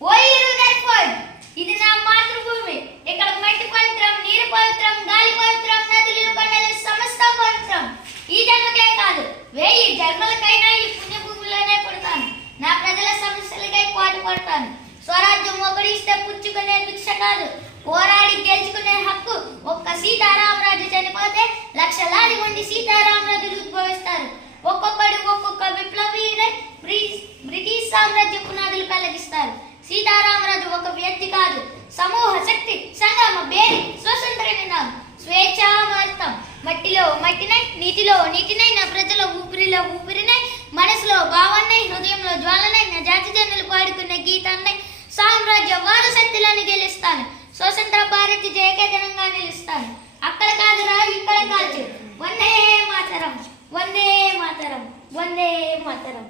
ఓ ఈ రదర్ఫోర్డ్, ఇది నా మాతృభూమి. ఇక్కడ మట్టి పవిత్రం, నీరు పవిత్రం, గాలి పవిత్రం, నదులు కొండలు సమస్తం పవిత్రం. ఈ జన్మకే కాదు 1000 జన్మలకైనా ఈ పుణ్యభూమిలోనే పుడతాను. నా ప్రజల సమస్యలకై పాటుపడతాను. స్వరాజ్యం ఒకడిస్తే పుచ్చుకునే భిక్ష కాదు, పోరాడి గెలుచుకునే హక్కు. ఒక్క సీతారామరాజు చనిపోతే లక్షలాది మంది సీతారామరాజులు ఉద్భవిస్తారు. ఒక్కొక్కడు ఒక్కొక్క విప్లవీయుడై బ్రిటిష్ సామ్రాజ్య పునాదులు పెళ్లగిస్తారు. సీతారామరాజు ఒక వ్యక్తి కాదు, సమూహ శక్తి, సంగమ బేరి, స్వతంత్ర నినాదం, స్వేచ్ఛామర్థం. మట్టిలో మట్టినై, నీటిలో నీటినై, నా ప్రజల ఊపిరిలో ఊపిరినై, మనసులో భావాన్నై, హృదయంలో జ్వాలనై, నా జాతి జనులు పాడుకునే గీతాన్నై సామ్రాజ్య వారసత్తులను గెలుస్తాను. స్వతంత్ర భారతి జయకేతనంగా నిలుస్తాను. అక్కడ కాదురా ఇక్కడ కాల్చు. వందే మాతరం, వందే మాతరం, వందే మాతరం.